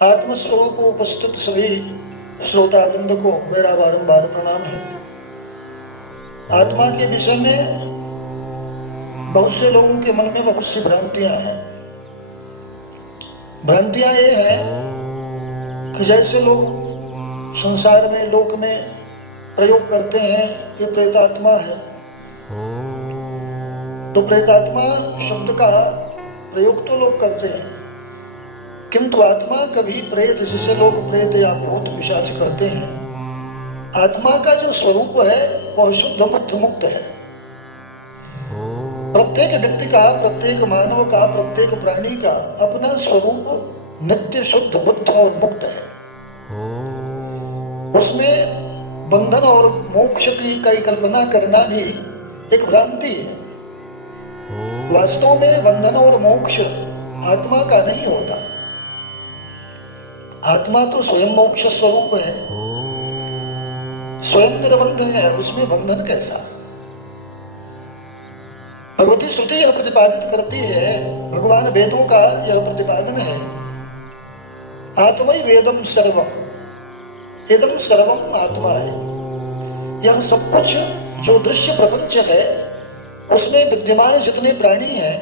आत्मस्वरूप उपस्थित सभी श्रोतावृंद को मेरा बारंबार प्रणाम है। आत्मा के विषय में बहुत से लोगों के मन में बहुत सी भ्रांतियां हैं। भ्रांतियां ये हैं कि जैसे लोग संसार में लोक में प्रयोग करते हैं ये प्रेतात्मा है, तो प्रेतात्मा शब्द का प्रयोग तो लोग करते हैं, किंतु आत्मा कभी प्रेत, जिसे लोग प्रेत या भूत पिशाच कहते हैं, आत्मा का जो स्वरूप है वह शुद्ध बुद्ध मुक्त है। प्रत्येक व्यक्ति का, प्रत्येक मानव का, प्रत्येक प्राणी का अपना स्वरूप नित्य शुद्ध बुद्ध और मुक्त है। उसमें बंधन और मोक्ष की कल्पना करना भी एक भ्रांति है। वास्तव में बंधन और मोक्ष आत्मा का नहीं होता। आत्मा तो स्वयं मोक्ष स्वरूप है, स्वयं निर्बंध है, उसमें बंधन कैसा। भगवती श्रुति यह प्रतिपादित करती है, भगवान वेदों का यह प्रतिपादन है, आत्मै वेदम सर्वम, इदम सर्वम आत्मा है। यह सब कुछ जो दृश्य प्रपंच है उसमें विद्यमान जितने प्राणी हैं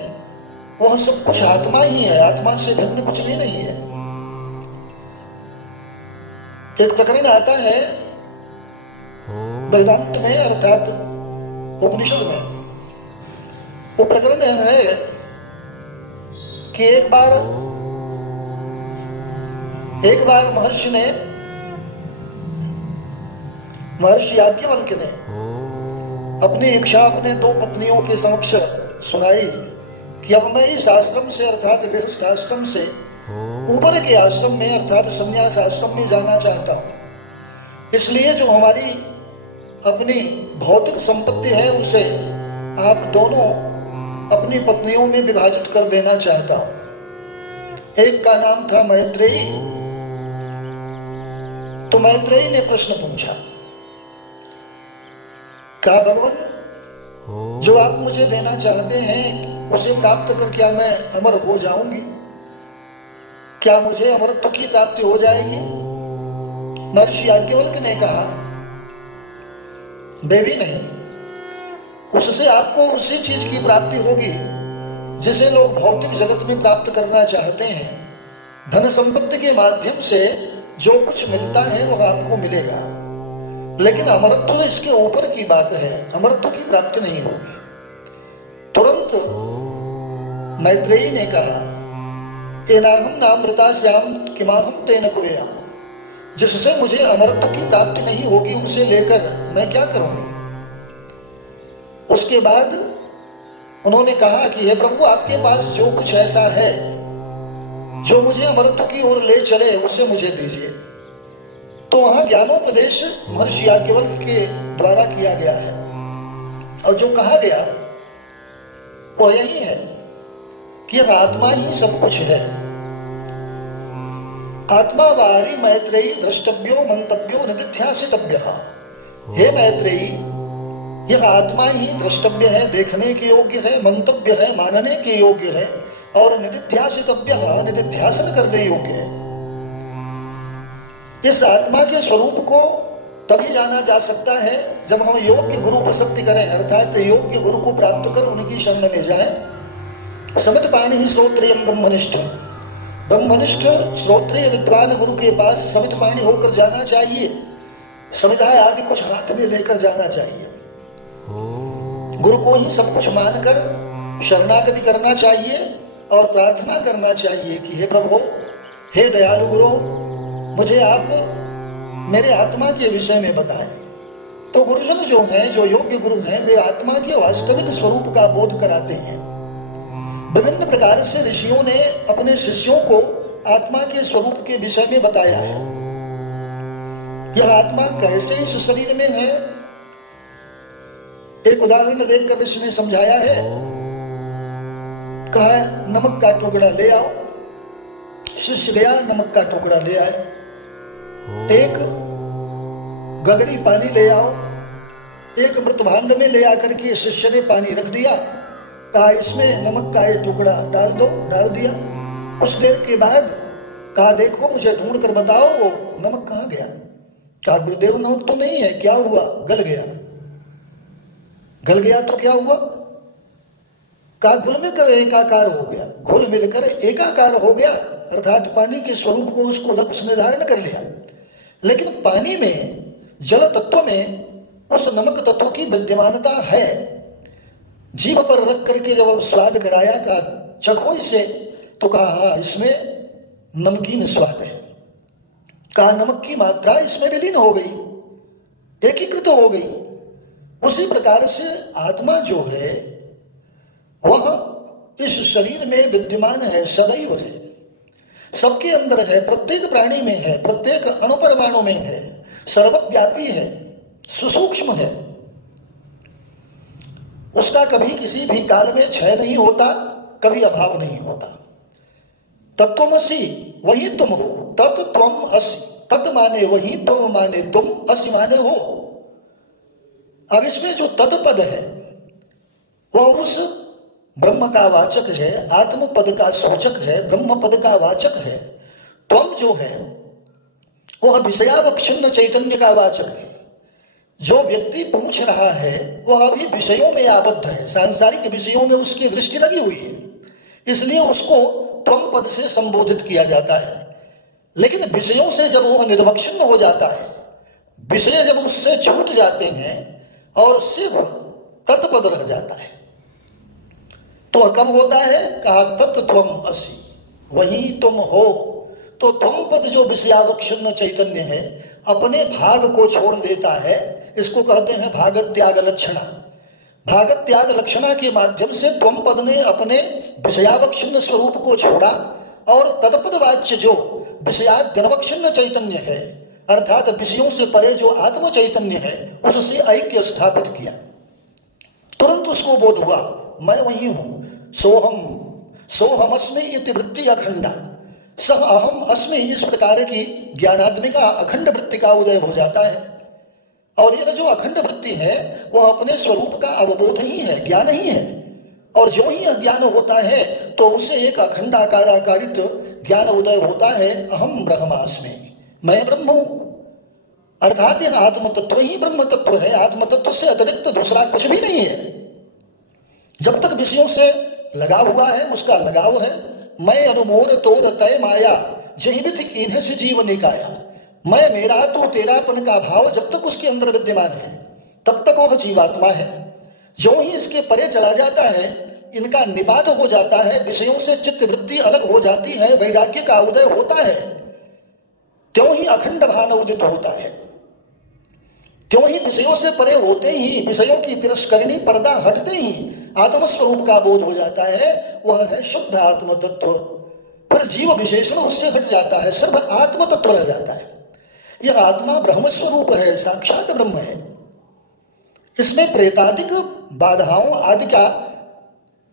वह सब कुछ आत्मा ही है, आत्मा से भिन्न कुछ भी नहीं है। एक प्रकरण आता है वेदांत में, अर्थात उपनिषद में। वो प्रकरण है कि एक बार महर्षि याज्ञवल्क्य ने अपनी इच्छा अपने दो पत्नियों के समक्ष सुनाई कि अब मैं इस आश्रम से, अर्थात गृहस्थ आश्रम से ऊपर के आश्रम में, अर्थात संन्यास आश्रम में जाना चाहता हूं। इसलिए जो हमारी अपनी भौतिक संपत्ति है उसे आप दोनों अपनी पत्नियों में विभाजित कर देना चाहता हूं। एक का नाम था मैत्रेयी। तो मैत्रेयी ने प्रश्न पूछा, कहा भगवान, जो आप मुझे देना चाहते हैं उसे प्राप्त कर क्या मैं अमर हो जाऊंगी? क्या मुझे अमरत्व की प्राप्ति हो जाएगी? महर्षि याज्ञवल्क्य ने कहा, देवी नहीं, उससे आपको उसी चीज की प्राप्ति होगी जिसे लोग भौतिक जगत में प्राप्त करना चाहते हैं। धन संपत्ति के माध्यम से जो कुछ मिलता है वह आपको मिलेगा, लेकिन अमरत्व इसके ऊपर की बात है, अमरत्व की प्राप्ति नहीं होगी। तुरंत मैत्रेयी ने कहा, एनाहम नामृता श्याम किमाहम तेन कुर्याम, जिससे मुझे अमरत्व की प्राप्ति नहीं होगी उसे लेकर मैं क्या करूंगी। उसके बाद उन्होंने कहा कि हे प्रभु, आपके पास जो कुछ ऐसा है जो मुझे अमरत्व की ओर ले चले उसे मुझे दीजिए। तो वहां ज्ञानोपदेश महर्षि याज्ञवल्क्य के द्वारा किया गया है, और जो कहा गया वो यही है कि अब आत्मा ही सब कुछ है। आत्मा वारी मैत्रेयी द्रष्टव्यो मंतव्यो निदिध्यासितव्यः। हे मैत्रेयी, यह आत्मा ही द्रष्टव्य है, देखने के योग्य है, मंतव्य है, मानने के योग्य है, और निदिध्यासितव्यः, निदिध्यासन करने योग्य है। इस आत्मा के स्वरूप को तभी जाना जा सकता है जब हम योग्य गुरु उपसक्ति करें, अर्थात योग्य गुरु को प्राप्त कर उनकी शरण में जाएं। समित पाणी ही श्रोत्रियम ब्रह्मनिष्ठ, ब्रह्मनिष्ठ श्रोत्रिय विद्वान गुरु के पास समित पाणी होकर जाना चाहिए। समिधा आदि कुछ हाथ में लेकर जाना चाहिए। गुरु को ही सब कुछ मानकर शरणागति करना चाहिए और प्रार्थना करना चाहिए कि हे प्रभु, हे दयालु गुरु, मुझे आप मेरे आत्मा के विषय में बताएं। तो गुरुजन जो हैं, जो योग्य गुरु हैं, वे आत्मा के वास्तविक स्वरूप का बोध कराते हैं। विभिन्न प्रकार से ऋषियों ने अपने शिष्यों को आत्मा के स्वरूप के विषय में बताया है। यह आत्मा कैसे इस शरीर में है, एक उदाहरण देकर ऋषि ने समझाया है। कहा, नमक का टुकड़ा ले आओ। शिष्य गया, नमक का टुकड़ा ले आए। एक गगरी पानी ले आओ। एक मृत भांड में ले आकर के शिष्य ने पानी रख दिया। कहा, इसमें नमक का एक टुकड़ा डाल दो। डाल दिया। कुछ देर के बाद कहा देखो मुझे ढूंढ कर बताओ वो नमक कहाँ गया। कहा गुरुदेव नमक तो नहीं है। क्या हुआ? गल गया। गल गया तो क्या हुआ? कहा घुल मिलकर एकाकार हो गया। घुल मिलकर एकाकार हो गया अर्थात पानी के स्वरूप को उसने धारण कर लिया। लेकिन पानी में, जल तत्व में उस नमक तत्व की विद्यमानता है। जीभ पर रख करके जब स्वाद कराया, कहा चखो इसे, तो कहा हाँ इसमें नमकीन स्वाद है। कहा नमक की मात्रा इसमें विलीन हो गई, एकीकृत हो गई। उसी प्रकार से आत्मा जो है वह इस शरीर में विद्यमान है, सदैव है, सबके अंदर है, प्रत्येक प्राणी में है, प्रत्येक अणुपरमाणु में है, सर्वव्यापी है, सुसूक्ष्म है। उसका कभी किसी भी काल में क्षय नहीं होता, कभी अभाव नहीं होता। तत्त्वमसि वही तुम हो, तत् त्वम असि, तत् माने वही, तुम माने तुम, असि माने हो। अब इसमें जो तत् पद है वह उस ब्रह्म का वाचक है, आत्म पद का सूचक है, ब्रह्म पद का वाचक है। त्वम जो है वह विषयावच्छिन्न चैतन्य का वाचक है। जो व्यक्ति पूछ रहा है वह अभी विषयों में आबद्ध है, सांसारिक विषयों में उसकी दृष्टि लगी हुई है, इसलिए उसको त्वम पद से संबोधित किया जाता है। लेकिन विषयों से जब वह निर्वक्षिन्न हो जाता है, विषय जब उससे छूट जाते हैं और सिर्फ तत्पद रह जाता है, तो कब होता है? कहा तत् त्वम असि, वही तुम हो। तो त्वम पद जो विषयावच्छिन्न चैतन्य है अपने भाग को छोड़ देता है, इसको कहते हैं भाग त्याग लक्षणा। भाग त्याग लक्षणा के माध्यम से त्वम पद ने अपने विषयावच्छिन्न स्वरूप को छोड़ा और तत्पद वाच्य जो विषयाद्यनवच्छिन्न चैतन्य है अर्थात विषयों से परे जो आत्म चैतन्य है उससे ऐक्य स्थापित किया। तुरंत उसको बोध हुआ मैं वही हूं, सोहम अस्मि इति वृत्ति अखंडा, सह अहम अस्मि, इस प्रकार की ज्ञानात्मिका अखंड वृत्ति का उदय हो जाता है। और यह जो अखंड वृत्ति है वह अपने स्वरूप का अवबोध ही है, ज्ञान ही है। और जो ही यह ज्ञान होता है तो उसे एक अखंडाकाराकारित ज्ञान उदय होता है, अहम ब्रह्मास्मि, मैं ब्रह्म हूं। अर्थात यह आत्म तत्व ही ब्रह्म तत्व है, आत्म तत्व से अतिरिक्त दूसरा कुछ भी नहीं है। जब तक विषयों से लगा हुआ है उसका लगाव है। मैं अनुमोर तोर तय माया, जहिबित कीन्ह से जीव निकाया। मैं मेरा तो तेरापन का भाव जब तक उसके अंदर विद्यमान है तब तक वह जीवात्मा है। जो ही इसके परे चला जाता है इनका निपात हो जाता है, विषयों से चित्त वृत्ति अलग हो जाती है, वैराग्य का उदय होता है, त्यों ही अखंड भान उदित होता है। त्यों ही विषयों से परे होते ही, विषयों की तिरस्करणी पर्दा हटते ही आत्मस्वरूप का बोध हो जाता है, वह है शुद्ध आत्म तत्व। फिर जीव विशेषण उससे हट जाता है, सिर्फ आत्म तत्व रह जाता है। यह आत्मा ब्रह्म स्वरूप है, साक्षात ब्रह्म है। इसमें प्रेतादिक बाधाओं आदि का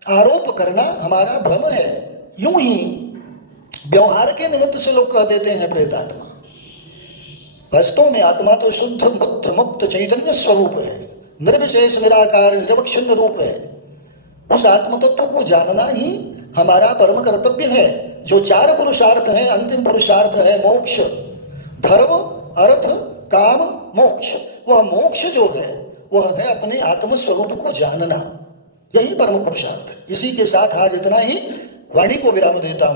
आरोप करना हमारा भ्रम है। यूं ही व्यवहार के निमित्त से लोग कह देते हैं प्रेतात्मा, वास्तव में आत्मा तो शुद्ध बुद्ध मुक्त चैतन्य स्वरूप है, निर्विशेष निराकार निरवच्छिन्न रूप है। उस आत्म तत्व को जानना ही हमारा परम कर्तव्य है। जो चार पुरुषार्थ हैं, अंतिम पुरुषार्थ है मोक्ष, धर्म अर्थ काम मोक्ष। वह मोक्ष जो है वह है अपने आत्म स्वरूप को जानना, यही परम पुरुषार्थ है। इसी के साथ आज इतना ही, वाणी को विराम देता हूं।